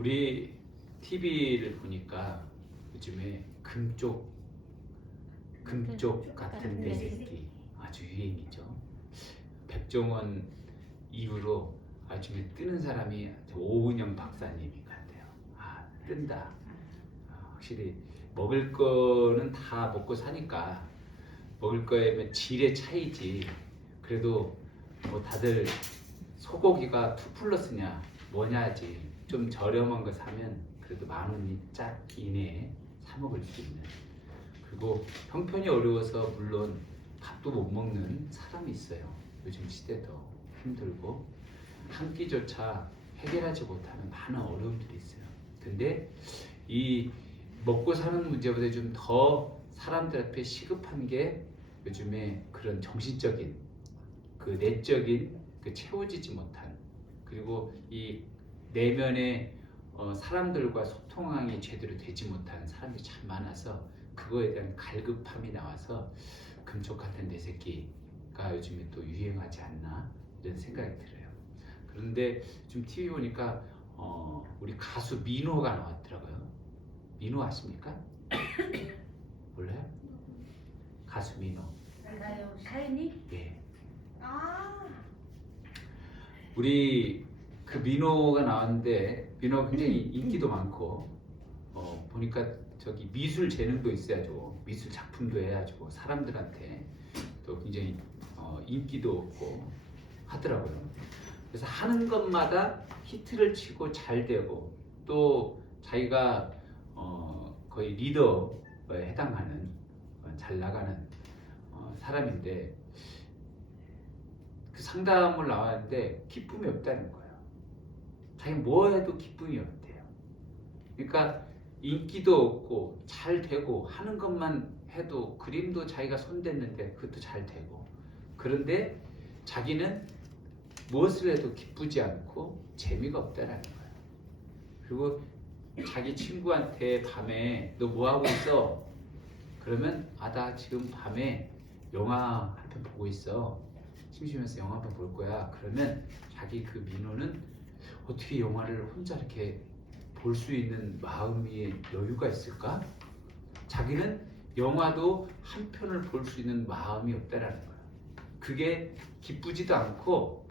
우리 TV를 보니까 요즘에 금쪽 같은 내 새끼 아주 유행이죠. 백종원 이후로 요즘에 뜨는 사람이 오은영 박사님인 것 같아요. 뜬다. 확실히 먹을 거는 다 먹고 사니까 먹을 거에 질의 차이지. 그래도 뭐 다들 소고기가 2+냐 뭐냐지. 좀 저렴한 거 사면 그래도 10,000원이 짝 이내에 사 먹을 수 있는. 그리고 형편이 어려워서 물론 밥도 못 먹는 사람이 있어요. 요즘 시대도 힘들고 한 끼조차 해결하지 못하는 많은 어려움들이 있어요. 근데 이 먹고 사는 문제보다 좀 더 사람들 앞에 시급한 게 요즘에 그런 정신적인 그 내적인 그 채워지지 못한, 그리고 이 내면의 사람들과 소통이 제대로 되지 못한 사람들이 참 많아서 그거에 대한 갈급함이 나와서 금쪽 같은 내 새끼가 요즘에 또 유행하지 않나 이런 생각이 들어요. 그런데 좀 TV 보니까 우리 가수 민호가 나왔더라고요. 민호 아십니까? 몰라요? 가수 민호. 알아요. 샤이니? 예. 아. 우리 그 민호가 나왔는데 민호가 굉장히 인기도 많고 보니까 저기 미술 재능도 있어야죠. 미술 작품도 해야죠. 사람들한테 또 굉장히 인기도 없고 하더라고요. 그래서 하는 것마다 히트를 치고 잘 되고 또 자기가 거의 리더에 해당하는 잘 나가는 사람인데 그 상담을 나왔는데 기쁨이 없다는 거예요. 자기 뭐 해도 기쁨이 없대요. 그러니까 인기도 없고 잘 되고 하는 것만 해도 그림도 자기가 손댔는데 그것도 잘 되고, 그런데 자기는 무엇을 해도 기쁘지 않고 재미가 없다라는 거예요. 그리고 자기 친구한테 밤에 너 뭐 하고 있어? 그러면 나 지금 밤에 영화 한 편 보고 있어. 심심해서 영화 한 편 볼 거야. 그러면 자기 그 민호는 어떻게 영화를 혼자 이렇게 볼 수 있는 마음의 여유가 있을까? 자기는 영화도 한 편을 볼 수 있는 마음이 없다라는 거야. 그게 기쁘지도 않고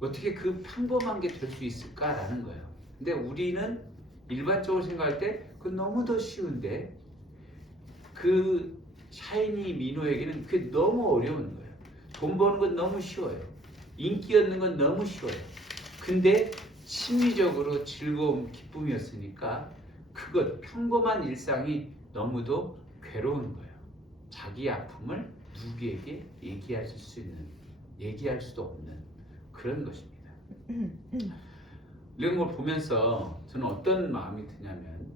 어떻게 그 평범한 게 될 수 있을까라는 거예요. 근데 우리는 일반적으로 생각할 때 그건 너무 더 쉬운데 그 샤이니 민호에게는 그게 너무 어려운 거예요. 돈 버는 건 너무 쉬워요. 인기 얻는 건 너무 쉬워요. 근데 심리적으로 즐거움, 기쁨이었으니까 그것 평범한 일상이 너무도 괴로운 거예요. 자기 아픔을 누구에게 얘기할 수도 없는 그런 것입니다. 이런 걸 보면서 저는 어떤 마음이 드냐면,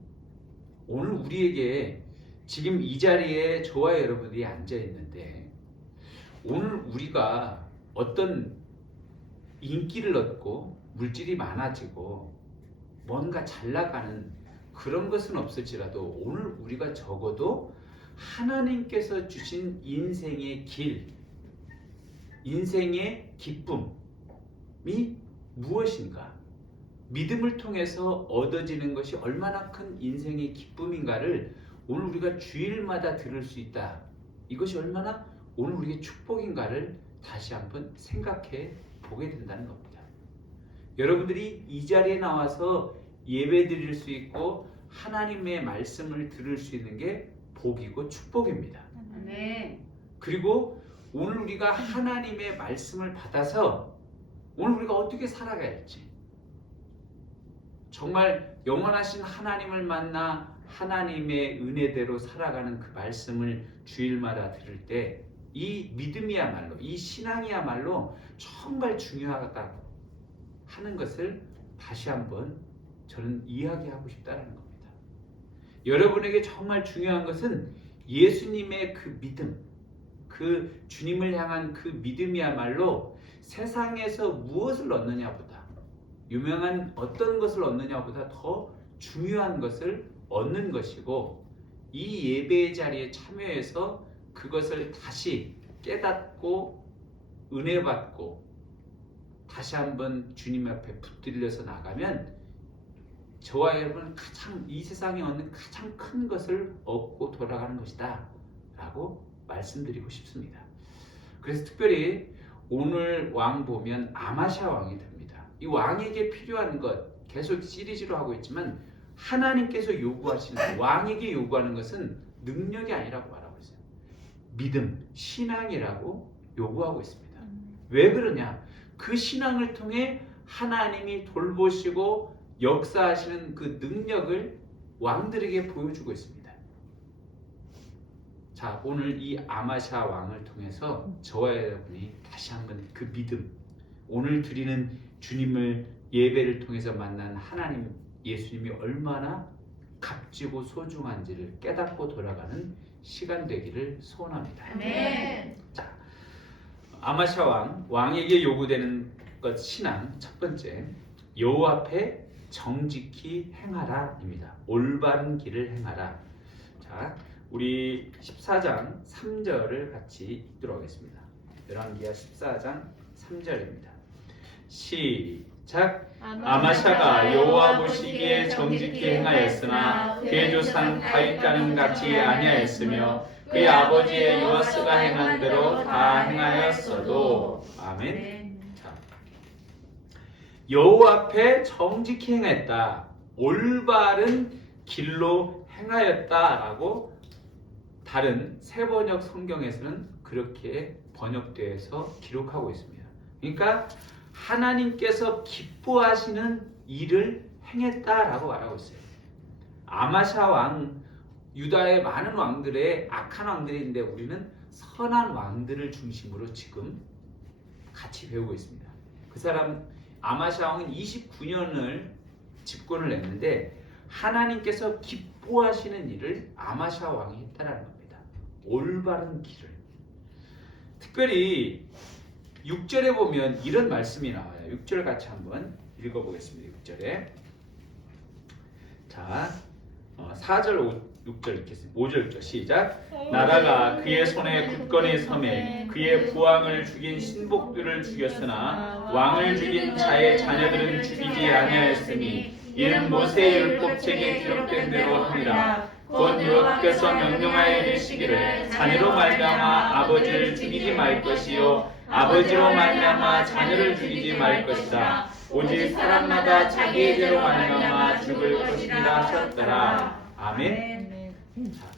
오늘 우리에게 지금 이 자리에 저와 여러분들이 앉아 있는데 오늘 우리가 어떤 인기를 얻고 물질이 많아지고 뭔가 잘 나가는 그런 것은 없을지라도 오늘 우리가 적어도 하나님께서 주신 인생의 길, 인생의 기쁨이 무엇인가, 믿음을 통해서 얻어지는 것이 얼마나 큰 인생의 기쁨인가를 오늘 우리가 주일마다 들을 수 있다. 이것이 얼마나 오늘 우리의 축복인가를 다시 한번 생각해 보게 된다는 겁니다. 여러분들이 이 자리에 나와서 예배 드릴 수 있고 하나님의 말씀을 들을 수 있는 게 복이고 축복입니다. 네. 그리고 오늘 우리가 하나님의 말씀을 받아서 오늘 우리가 어떻게 살아가야 할지, 정말 영원하신 하나님을 만나 하나님의 은혜대로 살아가는 그 말씀을 주일마다 들을 때 이 믿음이야말로, 이 신앙이야말로 정말 중요하다고 하는 것을 다시 한번 저는 이야기하고 싶다는 겁니다. 여러분에게 정말 중요한 것은 예수님의 그 믿음, 그 주님을 향한 그 믿음이야말로 세상에서 무엇을 얻느냐보다, 유명한 어떤 것을 얻느냐보다 더 중요한 것을 얻는 것이고, 이 예배의 자리에 참여해서 그것을 다시 깨닫고 은혜 받고 다시 한번 주님 앞에 붙들려서 나가면 저와 여러분은 가장 이 세상에 얻는 가장 큰 것을 얻고 돌아가는 것이다 라고 말씀드리고 싶습니다. 그래서 특별히 오늘 왕 보면 아마샤 왕이 됩니다. 이 왕에게 필요한 것 계속 시리즈로 하고 있지만 하나님께서 요구하시는 왕에게 요구하는 것은 능력이 아니라고 말하고 있어요. 믿음, 신앙이라고 요구하고 있습니다. 왜 그러냐? 그 신앙을 통해 하나님이 돌보시고 역사하시는 그 능력을 왕들에게 보여주고 있습니다. 자, 오늘 이 아마샤 왕을 통해서 저와 여러분이 다시 한번 그 믿음, 오늘 드리는 주님을 예배를 통해서 만난 하나님 예수님이 얼마나 값지고 소중한지를 깨닫고 돌아가는 시간 되기를 소원합니다. 아멘. 자, 아마샤 왕에게 요구되는 것 신앙 첫 번째, 여호와 앞에 정직히 행하라입니다. 올바른 길을 행하라. 자, 우리 14장 3절을 같이 읽도록 하겠습니다. 열왕기하 14장 3절입니다. 시작. 아마샤가 여호와 보시기에 정직히 행하였으나 그의 조상 다윗과는 같이 아니하였으며 그의 아버지의 요아스가 행한 대로 다 행하였어도. 아멘. 여호와 앞에 정직히 행했다, 올바른 길로 행하였다라고 다른 새 번역 성경에서는 그렇게 번역되어서 기록하고 있습니다. 그러니까 하나님께서 기뻐하시는 일을 행했다라고 말하고 있어요. 아마샤 왕, 유다의 많은 왕들의 악한 왕들인데 우리는 선한 왕들을 중심으로 지금 같이 배우고 있습니다. 그 사람 아마샤 왕은 29년을 집권을 했는데 하나님께서 기뻐하시는 일을 아마샤 왕이 했다는 겁니다. 올바른 길을. 특별히 6절에 보면 이런 말씀이 나와요. 6절 같이 한번 읽어보겠습니다. 6절에 자 4절 6절 읽겠습니다. 5절 시작. 나라가 그의 손에 굳건히 섬에 그의 부왕을 죽인 신복들을 죽였으나 왕을 죽인 자의 자녀들은 죽이지 아니하였으니 이는 모세의 율법책에 기록된 대로 하니라. 곧 여호와께서 명령하여 이르시기를 자녀로 말미암아 아버지를 죽이지 말 것이요 아버지로 말미암아 자녀를 죽이지 말 것이다. 오직 사람마다 자기의 죄로 말미암아 죽을 것이라 하셨더라. 아멘. 자,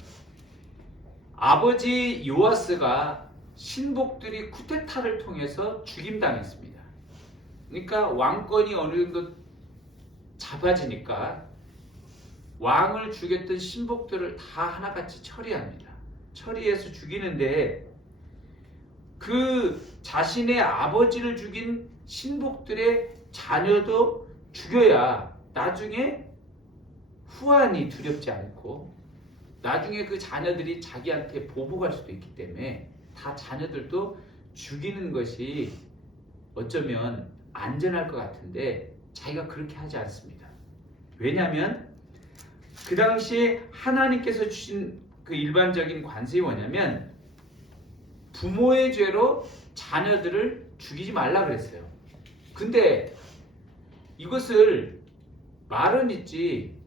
아버지 요아스가 신복들이 쿠데타를 통해서 죽임당했습니다. 그러니까 왕권이 어느 정도 잡아지니까 왕을 죽였던 신복들을 다 하나같이 처리합니다. 처리해서 죽이는데 그 자신의 아버지를 죽인 신복들의 자녀도 죽여야 나중에 후환이 두렵지 않고 나중에 그 자녀들이 자기한테 보복할 수도 있기 때문에 다 자녀들도 죽이는 것이 어쩌면 안전할 것 같은데 자기가 그렇게 하지 않습니다. 왜냐하면 그 당시에 하나님께서 주신 그 일반적인 관습이 뭐냐면 부모의 죄로 자녀들을 죽이지 말라 그랬어요. 근데 이것을 말은 있지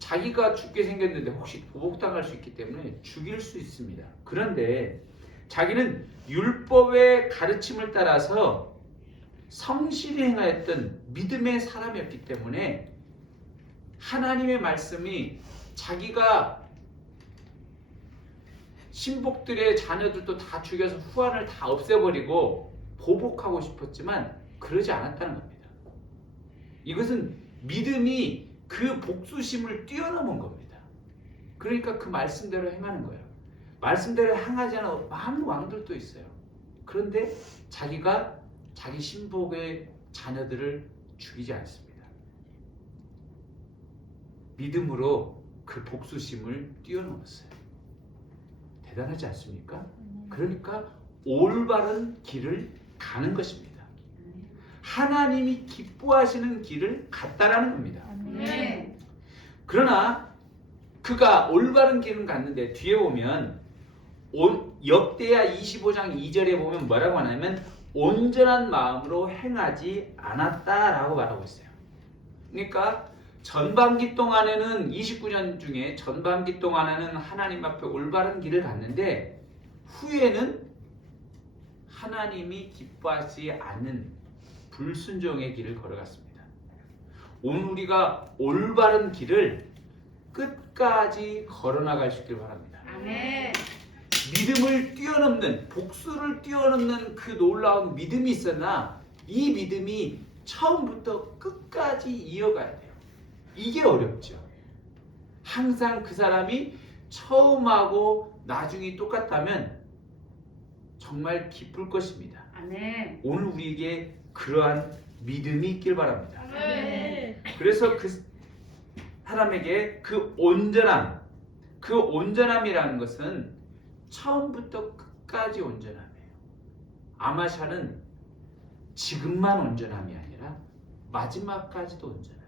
자기가 죽게 생겼는데 혹시 보복당할 수 있기 때문에 죽일 수 있습니다. 그런데 자기는 율법의 가르침을 따라서 성실히 행하였던 믿음의 사람이었기 때문에 하나님의 말씀이 자기가 신복들의 자녀들도 다 죽여서 후환을 다 없애버리고 보복하고 싶었지만 그러지 않았다는 겁니다. 이것은 믿음이 그 복수심을 뛰어넘은 겁니다. 그러니까 그 말씀대로 행하는 거예요. 말씀대로 행하지 않은 많은 왕들도 있어요. 그런데 자기가 자기 신복의 자녀들을 죽이지 않습니다. 믿음으로 그 복수심을 뛰어넘었어요. 대단하지 않습니까? 그러니까 올바른 길을 가는 것입니다. 하나님이 기뻐하시는 길을 갔다라는 겁니다. 네. 그러나 그가 올바른 길을 갔는데 뒤에 보면 역대하 25장 2절에 보면 뭐라고 하냐면 온전한 마음으로 행하지 않았다라고 말하고 있어요. 그러니까 전반기 동안에는 29년 중에 전반기 동안에는 하나님 앞에 올바른 길을 갔는데 후에는 하나님이 기뻐하지 않는 불순종의 길을 걸어갔습니다. 오늘 우리가 올바른 길을 끝까지 걸어나갈 수 있길 바랍니다. 아멘. 믿음을 뛰어넘는, 복수를 뛰어넘는 그 놀라운 믿음이 있었나 이 믿음이 처음부터 끝까지 이어가야 돼요. 이게 어렵죠. 항상 그 사람이 처음하고 나중이 똑같다면 정말 기쁠 것입니다. 아멘. 오늘 우리에게 그러한 믿음이 있길 바랍니다. 아멘. 그래서 그 사람에게 그 온전함이라는 것은 처음부터 끝까지 온전함이에요. 아마샤는 지금만 온전함이 아니라 마지막까지도 온전함이에요.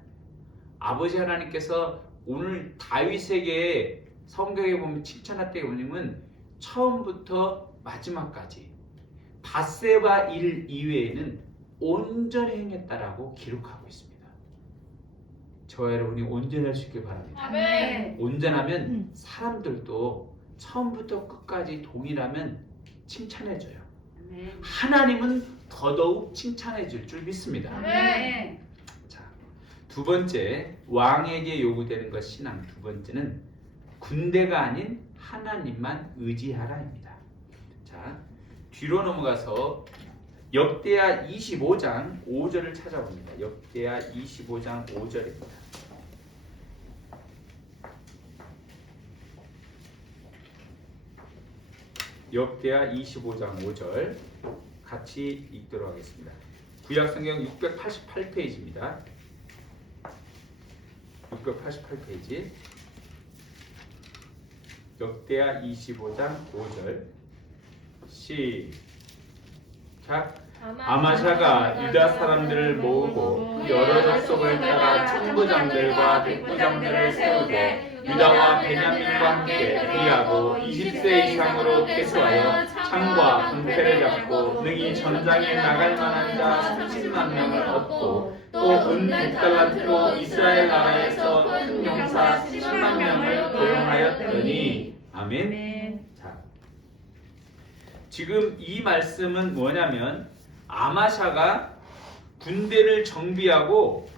아버지 하나님께서 오늘 다윗에게 성경에 보면 칭찬할 때 보면 처음부터 마지막까지 밧세바 일 이외에는 온전히 행했다라고 기록하고 있습니다. 저와 여러분이 온전할 수 있길 바랍니다. 아멘. 온전하면 사람들도 처음부터 끝까지 동일하면 칭찬해줘요. 아멘. 하나님은 더더욱 칭찬해줄 줄 믿습니다. 아멘. 자, 두 번째 왕에게 요구되는 것 신앙 두 번째는 군대가 아닌 하나님만 의지하라입니다. 자, 뒤로 넘어가서 역대하 25장 5절을 찾아봅니다. 역대하 25장 5절입니다. 역대하 25장 5절 같이 읽도록 하겠습니다. 구약성경 688페이지입니다. 688페이지 역대하 25장 5절 시작. 아마샤가 유다 사람들을 모으고 여러 족속을 따라 천부장들과 백부장들을 세우되 유다와 베냐민과 함께 그리하고 20세 이상으로 계수하여 창과 방패를 잡고 능히 전장에 나갈 만한 자 30만 명을 얻고 또 은 100달란트로 이스라엘 나라에서 큰 용사 10만 명을 고용하였더니 아멘. 자, 지금 이 말씀은 뭐냐면 아마샤가 군대를 정비하고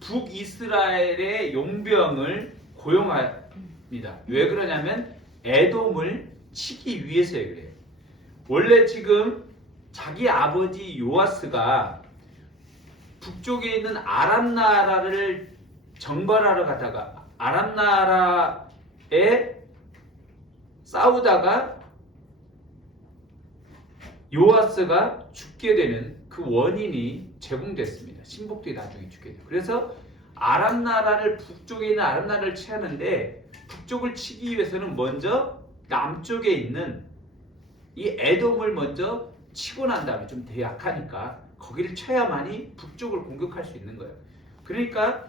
북이스라엘의 용병을 고용합니다. 왜 그러냐면 에돔을 치기 위해서예요. 그래요. 원래 지금 자기 아버지 요아스가 북쪽에 있는 아람 나라를 정벌하러 가다가 아람 나라에 싸우다가 요아스가 죽게 되는 그 원인이 제공됐습니다. 신복들이 나중에 죽게 돼요. 그래서 아람 나라를 북쪽에 있는 아람 나라를 치하는데 북쪽을 치기 위해서는 먼저 남쪽에 있는 이 에돔을 먼저 치고 난 다음에 좀 더 약하니까 거기를 쳐야만이 북쪽을 공격할 수 있는 거예요. 그러니까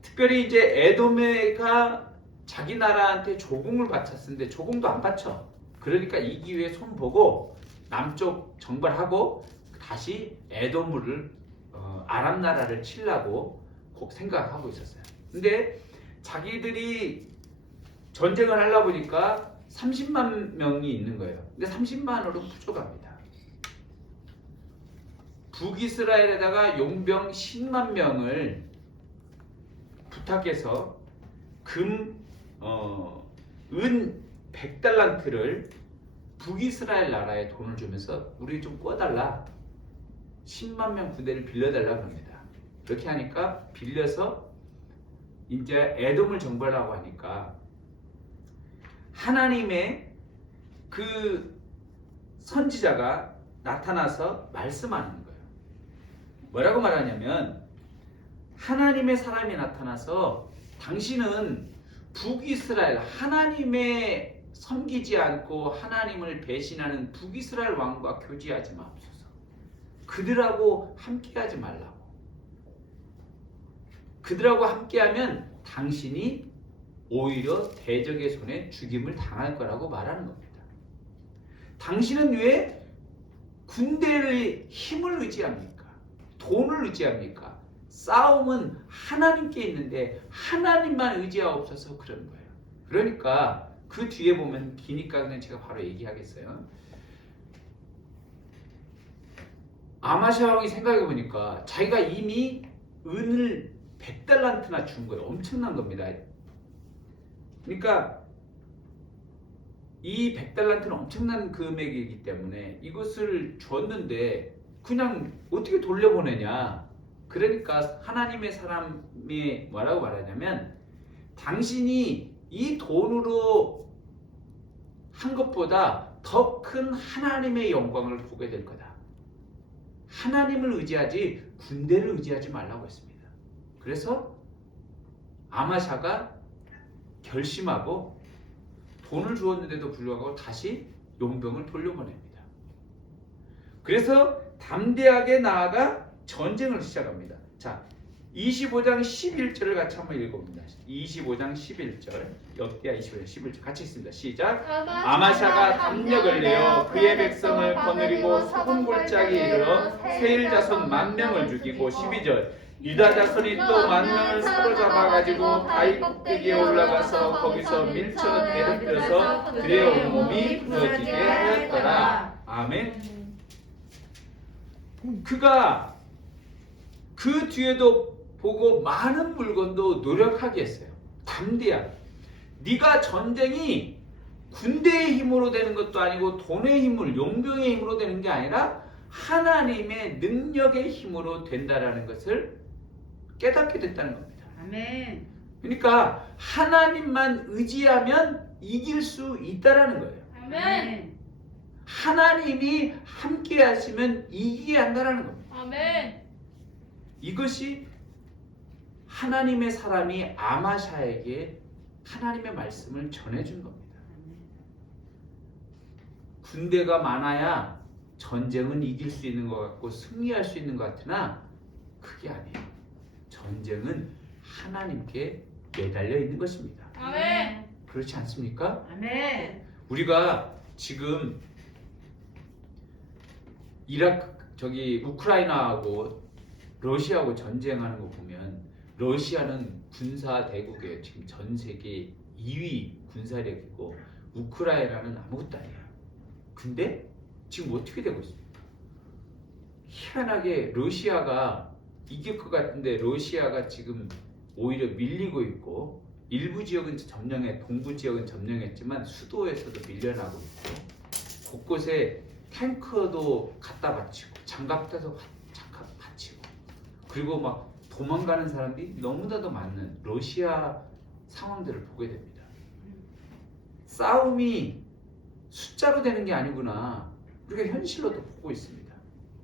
특별히 이제 에돔가 자기 나라한테 조공을 바쳤는데 조공도 안 바쳐. 그러니까 이 기회에 손 보고 남쪽 정벌하고 다시 에돔을 아람 나라를 치려고 꼭 생각하고 있었어요. 근데 자기들이 전쟁을 하려 보니까 30만 명이 있는 거예요. 근데 30만으로 부족합니다. 북이스라엘에다가 용병 10만 명을 부탁해서 은 100달란트를 북이스라엘 나라에 돈을 주면서 우리 좀 꿔달라. 10만 명 군대를 빌려달라고 합니다. 그렇게 하니까 빌려서 이제 에돔을 정벌하고 하니까 하나님의 그 선지자가 나타나서 말씀하는 거예요. 뭐라고 말하냐면 하나님의 사람이 나타나서 당신은 북이스라엘 하나님의 섬기지 않고 하나님을 배신하는 북이스라엘 왕과 교제하지 마옵소서. 그들하고 함께하지 말라고. 그들하고 함께하면 당신이 오히려 대적의 손에 죽임을 당할 거라고 말하는 겁니다. 당신은 왜 군대의 힘을 의지합니까? 돈을 의지합니까? 싸움은 하나님께 있는데 하나님만 의지하옵소서 그런 거예요. 그러니까 그 뒤에 보면 기니까 그냥 제가 바로 얘기하겠어요. 아마샤 왕이 생각해 보니까 자기가 이미 은을 100달란트나 준 거예요. 엄청난 겁니다. 그러니까 이 100달란트는 엄청난 금액이기 때문에 이것을 줬는데 그냥 어떻게 돌려보내냐. 그러니까 하나님의 사람이 뭐라고 말하냐면 당신이 이 돈으로 한 것보다 더 큰 하나님의 영광을 보게 될 거다. 하나님을 의지하지 군대를 의지하지 말라고 했습니다. 그래서 아마샤가 결심하고 돈을 주었는데도 불구하고 다시 용병을 돌려보냅니다. 그래서 담대하게 나아가 전쟁을 시작합니다. 자, 25장 11절을 같이 한번 읽어봅니다. 25장 11절, 역대하 25장 11절 같이 읽습니다. 시작. 아마샤가 담력을 내어 그의 백성을 거느리고 소금 골짜기에 이르러 세일 자손 10,000명을 죽이고 12절 유다 자손이 또 10,000명을 사로잡아 가지고 바위 꼭대기에 올라가서 거기서 밀쳐는 배를 들여서 그의 온몸이 부서지게 하였더라. 아멘. 그가 그 뒤에도 보고 많은 물건도 노력하게 했어요. 담대하게. 네가 전쟁이 군대의 힘으로 되는 것도 아니고 돈의 힘을 용병의 힘으로 되는 게 아니라 하나님의 능력의 힘으로 된다라는 것을 깨닫게 됐다는 겁니다. 아멘. 그러니까 하나님만 의지하면 이길 수 있다라는 거예요. 아멘. 하나님이 함께 하시면 이기게 한다라는 겁니다. 아멘. 이것이 하나님의 사람이 아마샤에게 하나님의 말씀을 전해준 겁니다. 군대가 많아야 전쟁은 이길 수 있는 것 같고 승리할 수 있는 것 같으나 그게 아니에요. 전쟁은 하나님께 매달려 있는 것입니다. 아멘. 그렇지 않습니까? 아멘. 우리가 지금 우크라이나하고 러시아하고 전쟁하는 거 보면 러시아는 군사 대국이에요. 지금 전 세계 2위 군사력이고 우크라이나는 아무것도 아니에요. 근데 지금 어떻게 되고 있습니까? 희한하게 러시아가 이길 것 같은데 러시아가 지금 오히려 밀리고 있고 일부 지역은 점령해 동부 지역은 점령했지만 수도에서도 밀려나고 있고 곳곳에 탱커도 갖다 바치고 장갑차도 바치고 그리고 막 도망가는 사람들이 너무나도 많은 러시아 상황들을 보게 됩니다. 싸움이 숫자로 되는 게 아니구나. 우리가 현실로도 보고 있습니다.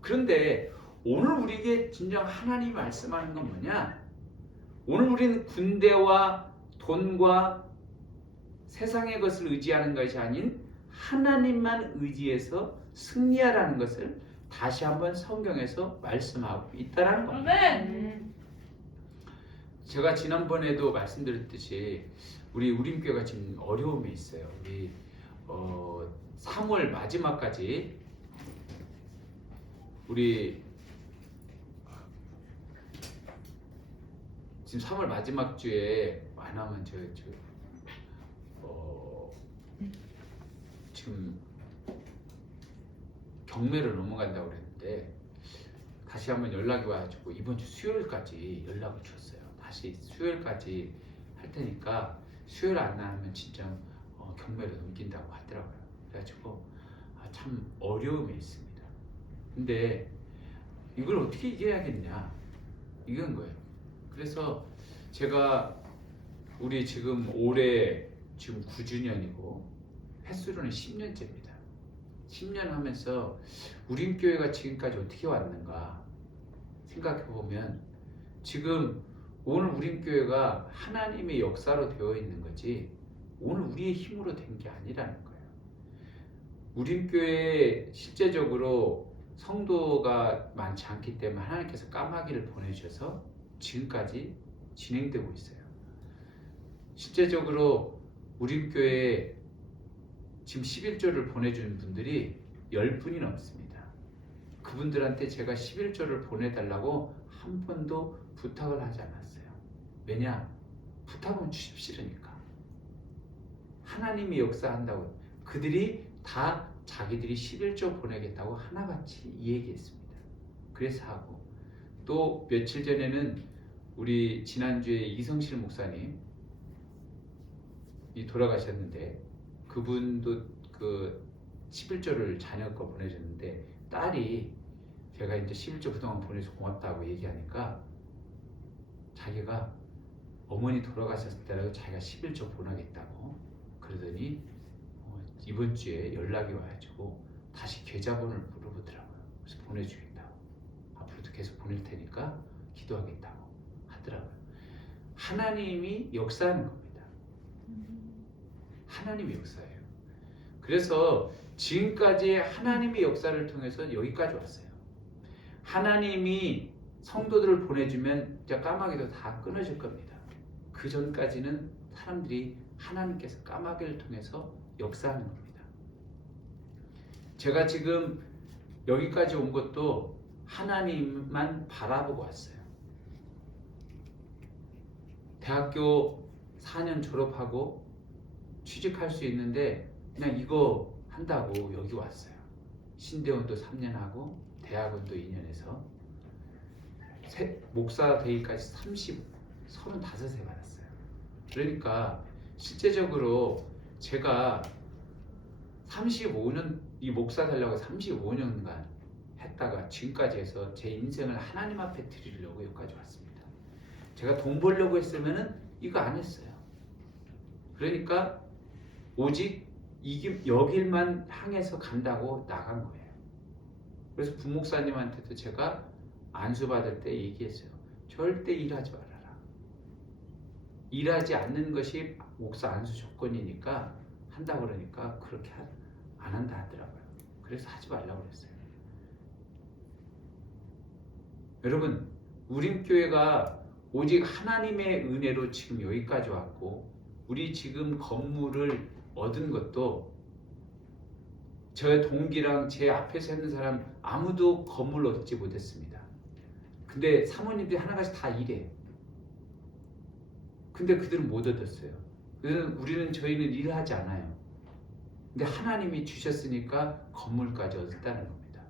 그런데 오늘 우리에게 진정 하나님이 말씀하는 건 뭐냐? 오늘 우리는 군대와 돈과 세상의 것을 의지하는 것이 아닌 하나님만 의지해서 승리하라는 것을 다시 한번 성경에서 말씀하고 있다라는 겁니다. 아멘. 제가 지난번에도 말씀드렸듯이 우리 우림교회가 지금 어려움이 있어요. 우리 3월 마지막까지 우리 지금 3월 마지막 주에 안 하면 지금 경매를 넘어간다고 그랬는데 다시 한번 연락이 와가지고 이번 주 수요일까지 연락을 줬어요. 다시 수요일까지 할 테니까 수요일 안 나면 진짜 경매를 넘긴다고 하더라고요. 그래가지고 참 어려움이 있습니다. 근데 이걸 어떻게 이겨야겠냐 이건 거예요. 그래서 제가 우리 지금 올해 지금 9주년이고 횟수로는 10년째입니다. 10년 하면서 우림교회가 지금까지 어떻게 왔는가 생각해보면 지금 오늘 우림교회가 하나님의 역사로 되어 있는 거지 오늘 우리의 힘으로 된 게 아니라는 거예요. 우림교회에 실제적으로 성도가 많지 않기 때문에 하나님께서 까마귀를 보내주셔서 지금까지 진행되고 있어요. 실제적으로 우림교회에 지금 11조를 보내준 분들이 10분이 넘습니다. 그분들한테 제가 11조를 보내달라고 한 번도 부탁을 하지 않았어요. 왜냐? 부탁은 주기 싫으니까. 하나님이 역사한다고 그들이 다 자기들이 11조 보내겠다고 하나같이 이 얘기했습니다. 그래서 하고 또 며칠 전에는 우리 지난주에 이성실 목사님이 돌아가셨는데 그분도 그 11조를 자녀 거 보내줬는데 딸이 제가 이제 11조 그동안 보내서 고맙다고 얘기하니까 자기가 어머니 돌아가셨을 때라도 자기가 11조 보내겠다고 그러더니 이번 주에 연락이 와가지고 다시 계좌번호를 물어보더라고요. 그래서 보내주겠다고 앞으로도 계속 보낼 테니까 기도하겠다고 하더라고요. 하나님이 역사하는 겁니다. 하나님이 역사예요. 그래서 지금까지 하나님의 역사를 통해서 여기까지 왔어요. 하나님이 성도들을 보내주면 이제 까마귀도 다 끊어질 겁니다. 그 전까지는 사람들이 하나님께서 까마귀를 통해서 역사하는 겁니다. 제가 지금 여기까지 온 것도 하나님만 바라보고 왔어요. 대학교 4년 졸업하고 취직할 수 있는데 그냥 이거 한다고 여기 왔어요. 신대원도 3년 하고 대학원도 2년 해서 목사 되기까지 35세 받았어요. 그러니까 실제적으로 제가 35년 이 목사 되려고 35년간 했다가 지금까지 해서 제 인생을 하나님 앞에 드리려고 여기까지 왔습니다. 제가 돈 벌려고 했으면은 이거 안 했어요. 그러니까 오직 여길만 향해서 간다고 나간 거예요. 그래서 부목사님한테도 제가 안수 받을 때 얘기했어요. 절대 일하지 말아라. 일하지 않는 것이 목사 안수 조건이니까 한다고 그러니까 그렇게 안 한다 하더라고요. 그래서 하지 말라고 그랬어요. 여러분, 우림교회가 오직 하나님의 은혜로 지금 여기까지 왔고 우리 지금 건물을 얻은 것도 저 동기랑 제 앞에서 있는 사람 아무도 건물 얻지 못했습니다. 근데 사모님들이 하나같이 다 일해요. 근데 그들은 못 얻었어요. 그래서 저희는 일을 하지 않아요. 근데 하나님이 주셨으니까 건물까지 얻었다는 겁니다.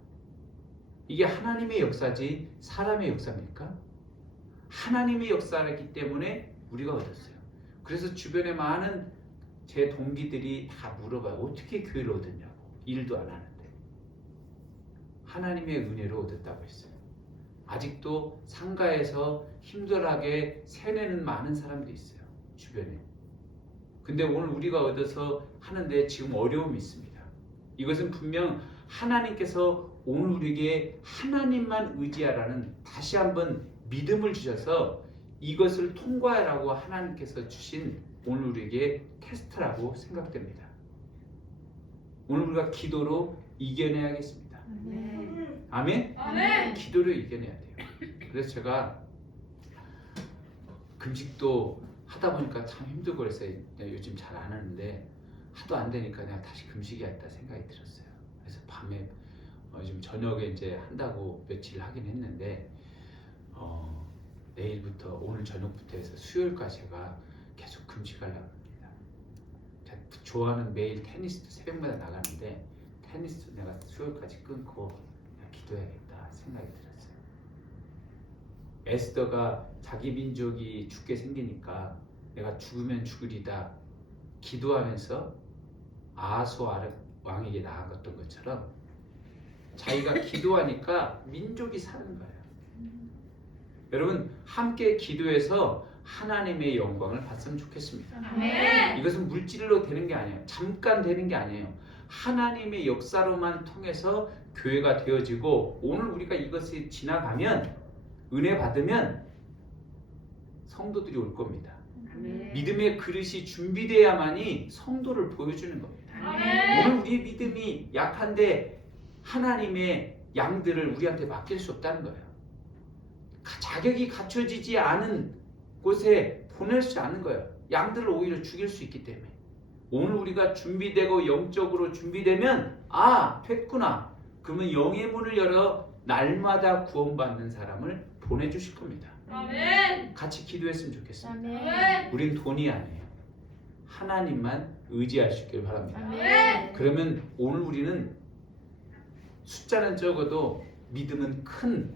이게 하나님의 역사지 사람의 역사입니까? 하나님의 역사이기 때문에 우리가 얻었어요. 그래서 주변에 많은 제 동기들이 다 물어봐요. 어떻게 교회를 얻었냐고. 일도 안 하는데. 하나님의 은혜로 얻었다고 했어요. 아직도 상가에서 힘들하게 세내는 많은 사람들이 있어요. 주변에. 근데 오늘 우리가 얻어서 하는데 지금 어려움이 있습니다. 이것은 분명 하나님께서 오늘 우리에게 하나님만 의지하라는 다시 한번 믿음을 주셔서 이것을 통과하라고 하나님께서 주신 오늘 우리에게 테스트라고 생각됩니다. 오늘 우리가 기도로 이겨내야겠습니다. 아멘? 아멘. 기도로 이겨내야 돼요. 그래서 제가 금식도 하다 보니까 참 힘들고 그래서 요즘 잘 안 하는데 하도 안 되니까 내가 다시 금식해야겠다 생각이 들었어요. 그래서 밤에 요즘 저녁에 이제 한다고 며칠 하긴 했는데 내일부터 오늘 저녁부터 해서 수요일까지 제가 계속 금식하려고 합니다. 제가 좋아하는 매일 테니스도 새벽마다 나가는데 테니스도 내가 수요일까지 끊고 기도해야겠다 생각이 들었어요. 에스더가 자기 민족이 죽게 생기니까 내가 죽으면 죽으리다 기도하면서 아하수아르 왕에게 나아갔던 것처럼 자기가 기도하니까 민족이 사는 거예요. 여러분 함께 기도해서 하나님의 영광을 봤으면 좋겠습니다. 아멘. 이것은 물질로 되는 게 아니에요. 잠깐 되는 게 아니에요. 하나님의 역사로만 통해서 교회가 되어지고 오늘 우리가 이것이 지나가면 은혜 받으면 성도들이 올 겁니다. 아멘. 믿음의 그릇이 준비돼야만이 성도를 보여주는 겁니다. 아멘. 오늘 우리의 믿음이 약한데 하나님의 양들을 우리한테 맡길 수 없다는 거예요. 자격이 갖춰지지 않은 곳에 보낼 수 않는 거예요. 양들을 오히려 죽일 수 있기 때문에. 오늘 우리가 준비되고 영적으로 준비되면 됐구나. 그러면 영의 문을 열어 날마다 구원받는 사람을 보내주실 겁니다. 아멘. 같이 기도했으면 좋겠습니다. 아멘. 우린 돈이 아니에요. 하나님만 의지할 수 있길 바랍니다. 아멘. 그러면 오늘 우리는 숫자는 적어도 믿음은 큰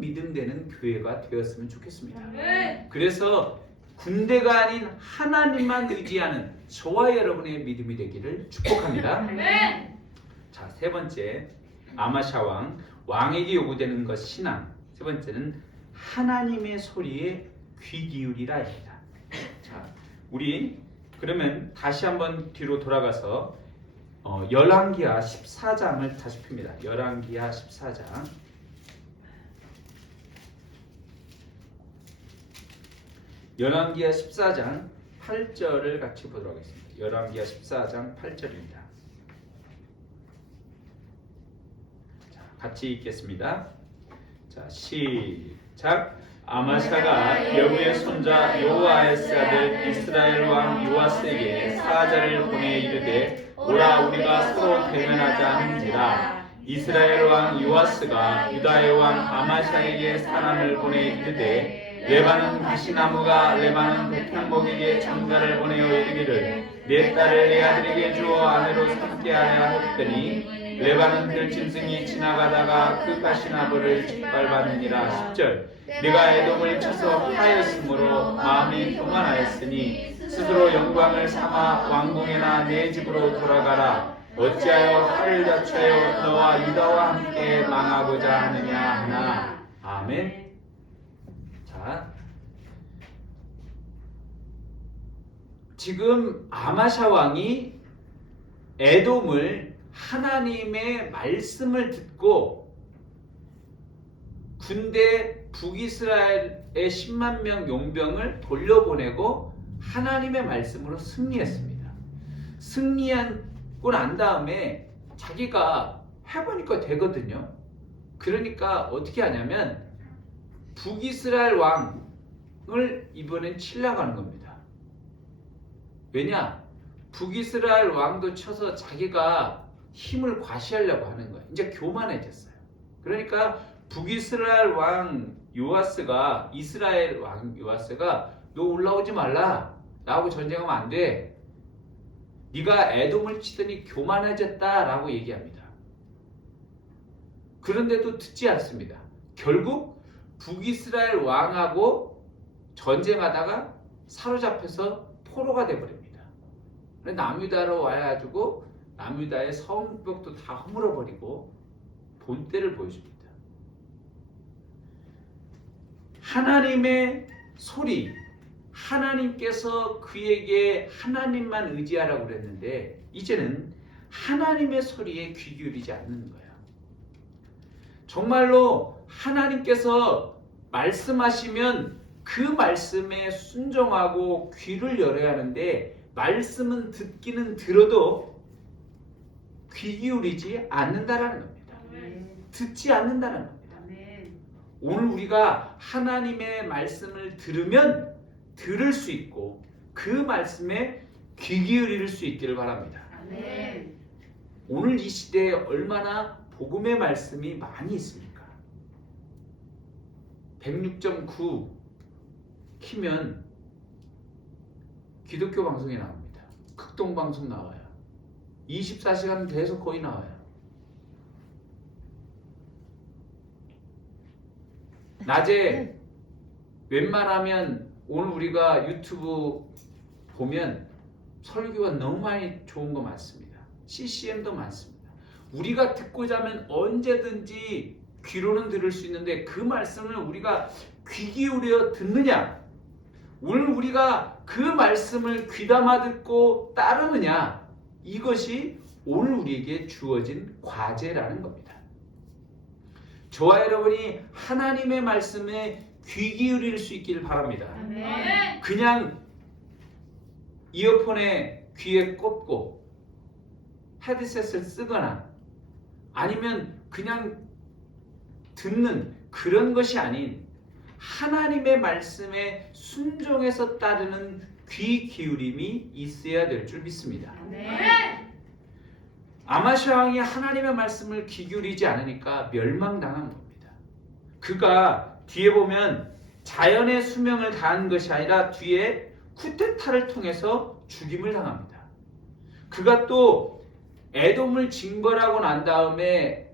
믿음 되는 교회가 되었으면 좋겠습니다. 아멘. 그래서 군대가 아닌 하나님만 의지하는 저와 여러분의 믿음이 되기를 축복합니다. 아멘. 자, 세 번째, 아마샤 왕에게 요구되는 것 신앙. 세 번째는 하나님의 소리에 귀 기울이라입니다. 자, 우리 그러면 다시 한번 뒤로 돌아가서 열왕기하 14장을 다시 펴니다. 열왕기하 14장. 열왕기하 14장 8절을 같이 보도록 하겠습니다. 열왕기하 14장 8절입니다. 자, 같이 읽겠습니다. 자, 시작. 아마샤가 여부의 손자 요아스의 아들 이스라엘 왕 요아스에게 사자를 보내 이르되 오라 우리가 서로 대면하자 한지라. 이스라엘 왕 요아스가 유다의 왕 아마샤에게 사람을 보내 이르되 레바논 가시나무가 레바논 백향목에게 장자를 보내어 이르기를 내 딸을 내 아들에게 주어 아내로 삼게 하려 했더니 레바논 들짐승이 지나가다가 그 가시나무를 짓밟았느니라. 10절. 내가 에돔을 쳐서 파였으므로 마음이 교만하였으니 스스로 영광을 삼아 왕궁에나 내 집으로 돌아가라. 어찌하여 화를 자초하여 너와 유다와 함께 망하고자 하느냐 하나. 아멘. 자, 지금 아마샤 왕이 에돔을 하나님의 말씀을 듣고 군대 북이스라엘의 10만 명 용병을 돌려보내고 하나님의 말씀으로 승리했습니다. 승리하고 난 다음에 자기가 해보니까 되거든요. 그러니까 어떻게 하냐면 북이스라엘 왕을 이번엔 치려고 하는 겁니다. 왜냐? 북이스라엘 왕도 쳐서 자기가 힘을 과시하려고 하는 거예요. 이제 교만해졌어요. 그러니까 북이스라엘 왕 요아스가 이스라엘 왕 요아스가 너 올라오지 말라. 나하고 전쟁하면 안 돼. 네가 에돔을 치더니 교만해졌다라고 얘기합니다. 그런데도 듣지 않습니다. 결국 북이스라엘 왕하고 전쟁하다가 사로잡혀서 포로가 돼버립니다. 남유다로 와가지고 남유다의 성벽도 다 허물어버리고 본때를 보여줍니다. 하나님의 소리, 하나님께서 그에게 하나님만 의지하라고 그랬는데 이제는 하나님의 소리에 귀 기울이지 않는 거예요. 정말로 하나님께서 말씀하시면 그 말씀에 순종하고 귀를 열어야 하는데 말씀은 듣기는 들어도 귀 기울이지 않는다라는 겁니다. 듣지 않는다는 겁니다. 오늘 우리가 하나님의 말씀을 들으면 들을 수 있고 그 말씀에 귀 기울일 수 있기를 바랍니다. 오늘 이 시대에 얼마나 복음의 말씀이 많이 있습니까? 106.9 키면 기독교 방송이 나옵니다. 극동 방송 나와요. 24시간 계속 거의 나와요. 낮에 웬만하면 오늘 우리가 유튜브 보면 설교가 너무 많이 좋은 거 많습니다. CCM도 많습니다. 우리가 듣고자 하면 언제든지 귀로는 들을 수 있는데 그 말씀을 우리가 귀 기울여 듣느냐? 오늘 우리가 그 말씀을 귀담아 듣고 따르느냐? 이것이 오늘 우리에게 주어진 과제라는 겁니다. 저와 여러분이 하나님의 말씀에 귀 기울일 수 있기를 바랍니다. 그냥 이어폰에 귀에 꽂고 헤드셋을 쓰거나 아니면 그냥 듣는 그런 것이 아닌 하나님의 말씀에 순종해서 따르는 귀 기울임이 있어야 될 줄 믿습니다. 아마샤 왕이 하나님의 말씀을 귀 기울이지 않으니까 멸망당한 겁니다. 그가 뒤에 보면 자연의 수명을 다한 것이 아니라 뒤에 쿠데타를 통해서 죽임을 당합니다. 그가 또 에돔을 징벌하고 난 다음에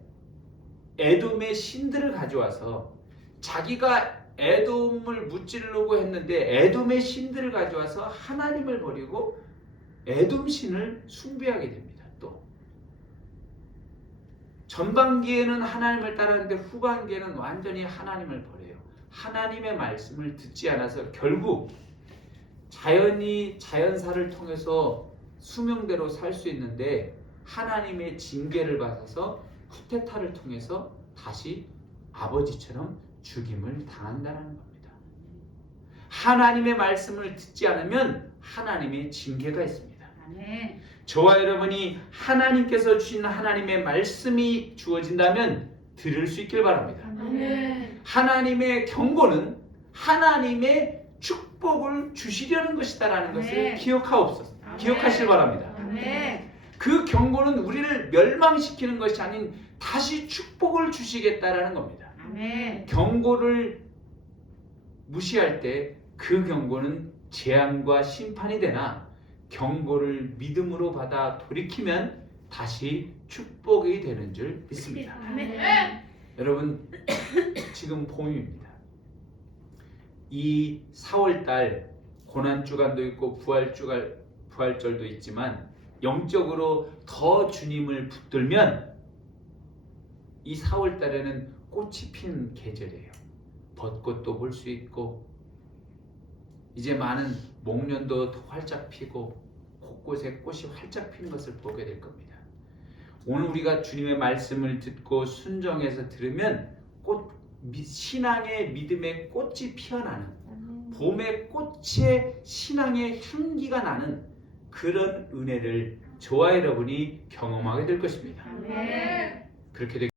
에돔의 신들을 가져와서 자기가 에돔을 무찌르려고 했는데 에돔의 신들을 가져와서 하나님을 버리고 에돔 신을 숭배하게 됩니다. 또 전반기에는 하나님을 따랐는데 후반기에는 완전히 하나님을 버려요. 하나님의 말씀을 듣지 않아서 결국 자연사를 통해서 수명대로 살 수 있는데 하나님의 징계를 받아서 쿠데타를 통해서 다시 아버지처럼 죽임을 당한다는 겁니다. 하나님의 말씀을 듣지 않으면 하나님의 징계가 있습니다. 아멘. 저와 여러분이 하나님께서 주신 하나님의 말씀이 주어진다면 들을 수 있길 바랍니다. 아멘. 하나님의 경고는 하나님의 축복을 주시려는 것이다라는 것을 아멘. 기억하시길 바랍니다. 아멘. 그 경고는 우리를 멸망시키는 것이 아닌 다시 축복을 주시겠다라는 겁니다. 아멘. 경고를 무시할 때 그 경고는 재앙과 심판이 되나 경고를 믿음으로 받아 돌이키면 다시 축복이 되는 줄 믿습니다. 아멘. 여러분 지금 봄입니다. 이 4월달 고난주간도 있고 부활절도 있지만 영적으로 더 주님을 붙들면 이 4월달에는 꽃이 피는 계절이에요. 벚꽃도 볼 수 있고 이제 많은 목련도 더 활짝 피고 곳곳에 꽃이 활짝 피는 것을 보게 될 겁니다. 오늘 우리가 주님의 말씀을 듣고 순종해서 들으면 신앙의 믿음의 꽃이 피어나는 봄의 꽃의 신앙의 향기가 나는 그런 은혜를 저와 여러분이 경험하게 될 것입니다. 아멘. 그렇게 되길